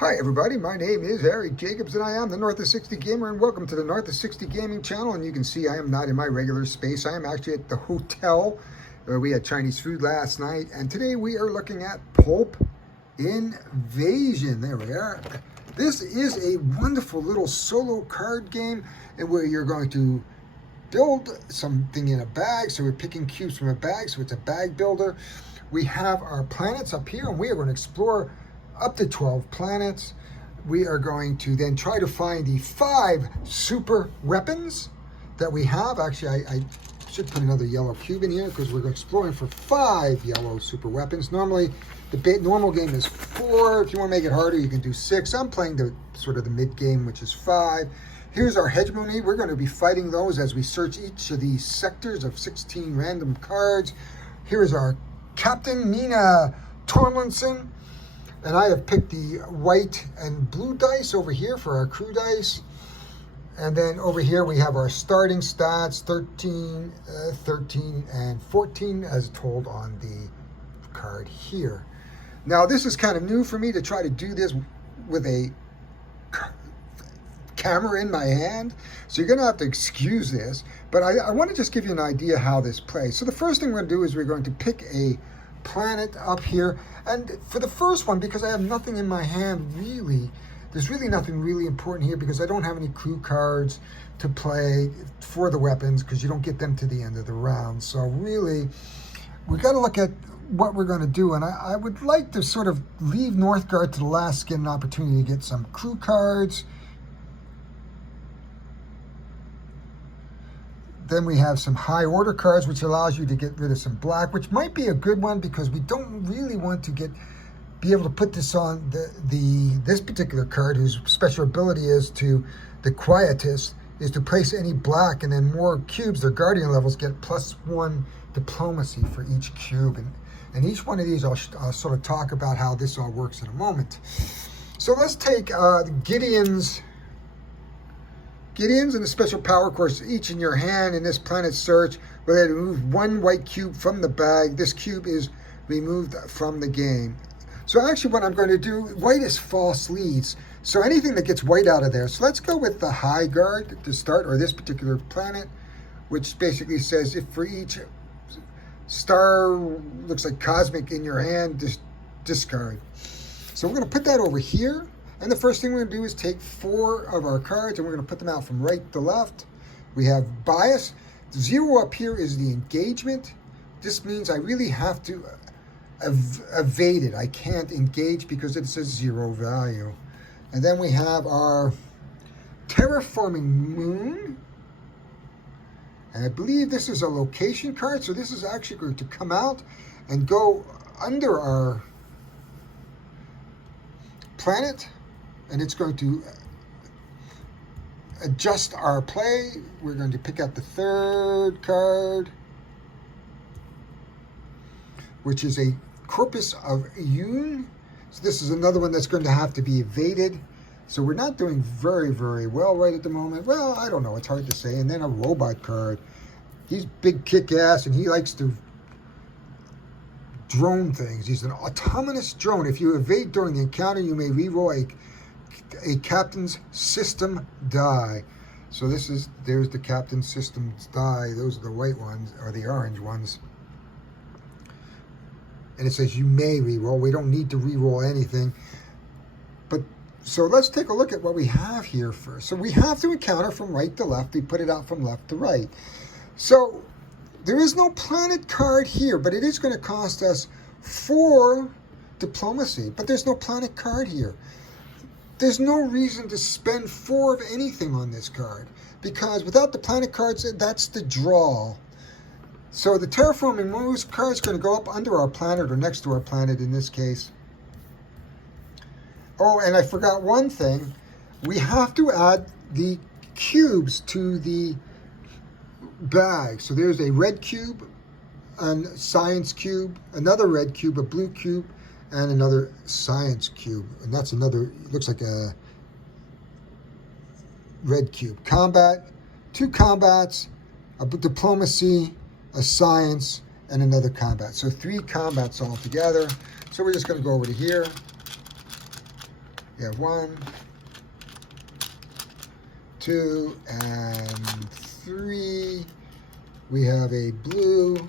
Hi everybody, my name is Harry Jacobs and I am the North of 60 Gamer, and welcome to the North of 60 Gaming channel. And you can see I am not in my regular space. I am actually at the hotel where we had Chinese food last night, and today we are looking at Pulp Invasion. There we are. This is a wonderful little solo card game and where you're going to build something in a bag. So we're picking cubes from a bag, so it's a bag builder. We have our planets up here and we are going to explore up to 12 planets. We are going to then try to find the 5 super weapons that we have. Actually, I should put another yellow cube in here because we're exploring for 5 yellow super weapons. Normally, the normal game is 4. If you want to make it harder, you can do 6. I'm playing the sort of the mid game, which is 5. Here's our hegemony. We're going to be fighting those as we search each of these sectors of 16 random cards. Here's our Captain Nina Tormlinson. And I have picked the white and blue dice over here for our crew dice. And then over here we have our starting stats, 13, 13, and 14 as told on the card here. Now this is kind of new for me to try to do this with a camera in my hand. So you're gonna have to excuse this, but I want to just give you an idea how this plays. So the first thing we're gonna do is we're going to pick a planet up here, and for the first one, because I have nothing in my hand really, there's really nothing really important here because I don't have any crew cards to play for the weapons because you don't get them to the end of the round. So really we got to look at what we're going to do, and I would like to sort of leave Northgard to the last, get an opportunity to get some crew cards. Then we have some high order cards, which allows you to get rid of some black, which might be a good one because we don't really want to be able to put this on this particular card, whose special ability is to, the Quietist, is to place any black, and then more cubes, their guardian levels get +1 diplomacy for each cube. And each one of these I'll sort of talk about how this all works in a moment. So let's take Gideon's and the special power course, each in your hand in this planet search. We're going to remove 1 white cube from the bag. This cube is removed from the game. So actually what I'm going to do, white is false leads. So anything that gets white out of there. So let's go with the high guard to start, or this particular planet, which basically says if for each star looks like cosmic in your hand, discard. So we're going to put that over here. And the first thing we're going to do is take 4 of our cards and we're going to put them out from right to left. We have bias. 0 up here is the engagement. This means I really have to evade it. I can't engage because it says 0 value. And then we have our terraforming moon. And I believe this is a location card. So this is actually going to come out and go under our planet. And it's going to adjust our play. We're going to pick out the 3rd card, which is a Corpus of Yun. So this is another one that's going to have to be evaded. So we're not doing very, very well right at the moment. Well, I don't know. It's hard to say. And then a robot card. He's big kick-ass, and he likes to drone things. He's an autonomous drone. If you evade during the encounter, you may reroll a captain's system die. So there's the captain's system's die. Those are the white ones, or the orange ones. And it says you may reroll. We don't need to reroll anything. But so let's take a look at what we have here first. So we have to encounter from right to left. We put it out from left to right. So there is no planet card here, but it is going to cost us 4 diplomacy. But there's no planet card here. There's no reason to spend 4 of anything on this card because without the planet cards, that's the draw. So the terraforming moves card is going to go up under our planet or next to our planet in this case. Oh, and I forgot one thing. We have to add the cubes to the bag. So there's a red cube, a science cube, another red cube, a blue cube, and another science cube. And that's another, looks like a red cube. Combat, 2 combats, a diplomacy, a science, and another combat. So 3 combats all together. So we're just going to go over to here. We have 1, 2, and 3. We have a blue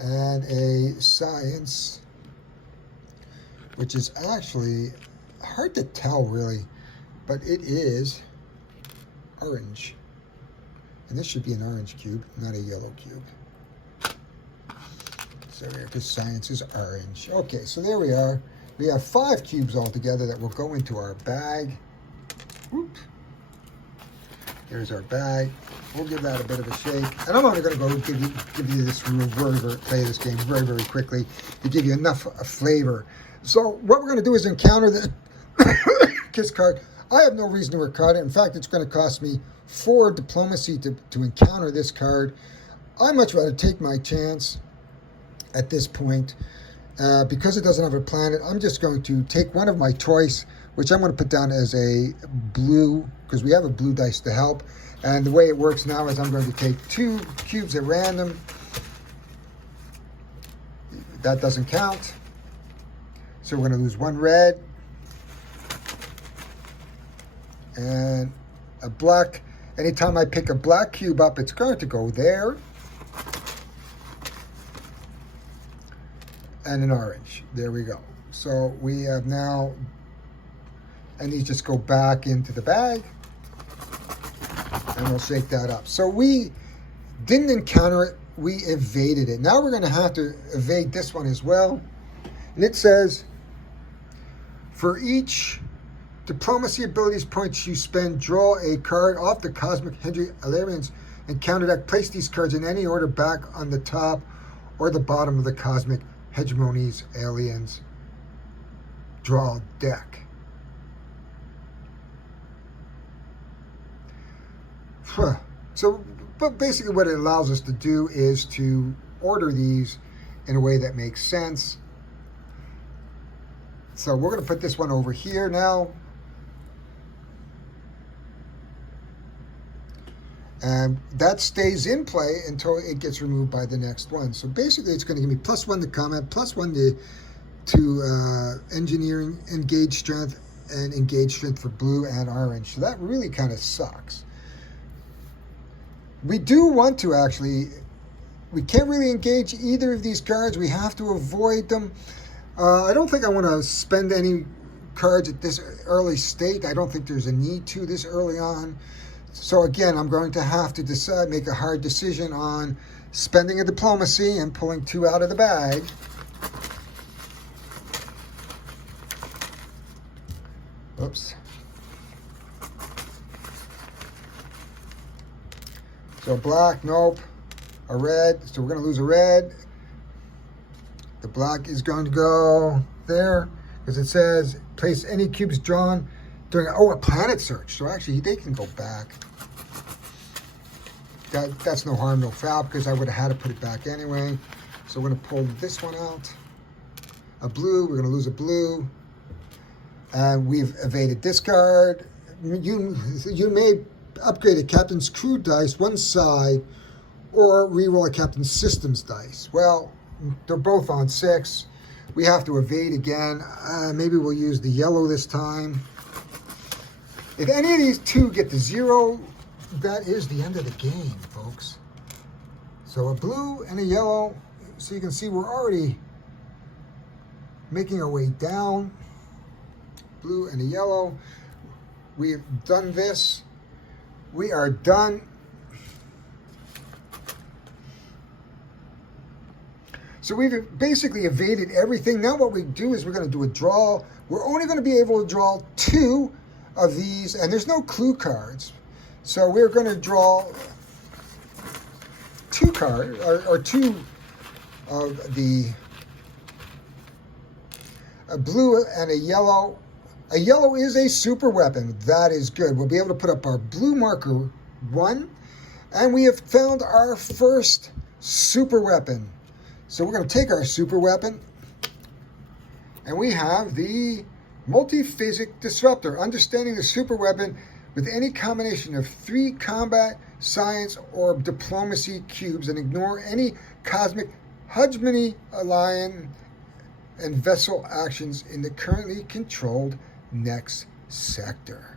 and a science, which is actually hard to tell really, but it is orange. And this should be an orange cube, not a yellow cube. So there, because science is orange. Okay, so there we are. We have 5 cubes altogether that will go into our bag. Whoop. Here's our bag. We'll give that a bit of a shake. And I'm only going to go give you this play this game very, very quickly to give you enough flavor. So what we're going to do is encounter the KISS card. I have no reason to record it. In fact, it's going to cost me 4 diplomacy to encounter this card. I'd much rather take my chance at this point. Because it doesn't have a planet, I'm just going to take one of my choice, which I'm going to put down as a blue, because we have a blue dice to help. And the way it works now is I'm going to take 2 cubes at random. That doesn't count. So we're going to lose 1 red. And a black. Anytime I pick a black cube up, it's going to go there. And an orange. There we go. So we have now, and these just go back into the bag. And we'll shake that up. So we didn't encounter it, we evaded it. Now we're going to have to evade this one as well. And it says, for each diplomacy abilities points you spend, draw a card off the Cosmic Alliance encounter deck. Place these cards in any order back on the top or the bottom of the Cosmic Hegemony's Aliens draw deck. So, but basically what it allows us to do is to order these in a way that makes sense. So we're going to put this one over here now. And that stays in play until it gets removed by the next one. So basically it's going to give me +1 to combat, +1 to engineering, engage strength, and engage strength for blue and orange. So that really kind of sucks. We do want to actually, we can't really engage either of these cards. We have to avoid them. I don't think I want to spend any cards at this early state. I don't think there's a need to this early on. So again, I'm going to have to decide, make a hard decision on spending a diplomacy and pulling 2 out of the bag. Oops. So black, nope. A red, so we're going to lose a red. The black is going to go there, because it says, place any cubes drawn during, a planet search. So actually, they can go back. That's no harm, no foul, because I would have had to put it back anyway. So we're going to pull this one out. A blue, we're going to lose a blue. And we've evaded this card. You may upgrade a captain's crew dice one side or re-roll a captain's systems dice. Well, they're both on 6. We have to evade again. Maybe we'll use the yellow this time. If any of these 2 get to 0, that is the end of the game, folks. So a blue and a yellow. So you can see we're already making our way down. Blue and a yellow. We've done this. We are done. So we've basically evaded everything. Now what we do is we're going to do a draw. We're only going to be able to draw 2 of these, and there's no clue cards. So we're going to draw 2 cards, or 2 of the a blue and a yellow. A yellow is a super weapon. That is good. We'll be able to put up our blue marker 1, and we have found our first super weapon. So we're going to take our super weapon, and we have the multiphasic disruptor. Understanding the super weapon with any combination of 3 combat, science, or diplomacy cubes, and ignore any cosmic hegemony and vessel actions in the currently controlled next sector.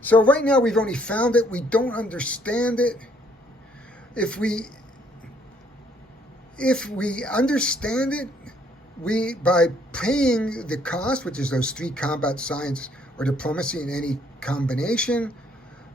So right now we've only found it. We don't understand it. If we understand it, by paying the cost, which is those 3 combat, science, or diplomacy in any combination,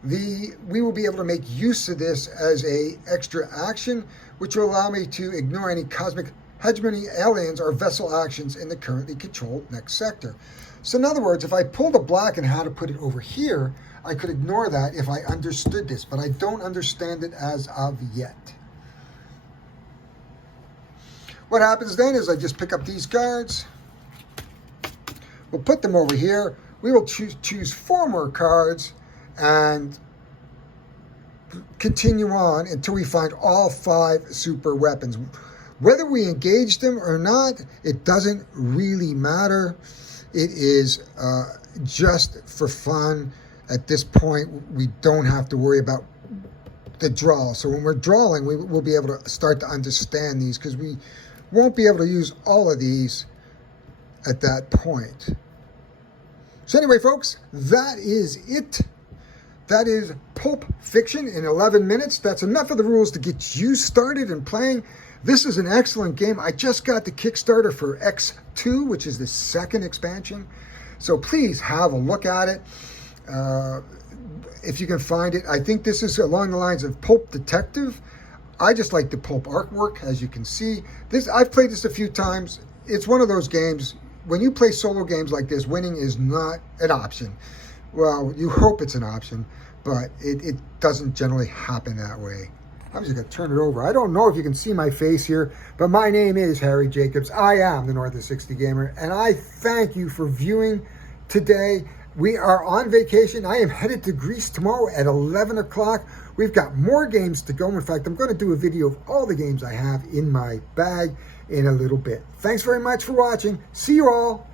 we will be able to make use of this as a extra action, which will allow me to ignore any cosmic hegemony, aliens, or vessel actions in the currently controlled next sector. So in other words, if I pulled a black and how to put it over here, I could ignore that if I understood this, but I don't understand it as of yet. What happens then is I just pick up these cards. We'll put them over here. We will choose 4 more cards and continue on until we find all 5 super weapons. Whether we engage them or not, it doesn't really matter. It is just for fun. At this point, we don't have to worry about the draw. So when we're drawing, we'll be able to start to understand these, because we won't be able to use all of these at that point. So anyway, folks, that is it. That is Pulp Fiction in 11 minutes. That's enough of the rules to get you started and playing. This is an excellent game. I just got the Kickstarter for X2, which is the 2nd expansion. So please have a look at it. If you can find it. I think this is along the lines of Pulp Detective. I just like the Pulp artwork, as you can see. I've played this a few times. It's one of those games, when you play solo games like this, winning is not an option. Well, you hope it's an option, but it doesn't generally happen that way. I'm just going to turn it over. I don't know if you can see my face here, but my name is Harry Jacobs. I am the North of 60 Gamer, and I thank you for viewing today. We are on vacation. I am headed to Greece tomorrow at 11 o'clock. We've got more games to go. In fact, I'm going to do a video of all the games I have in my bag in a little bit. Thanks very much for watching. See you all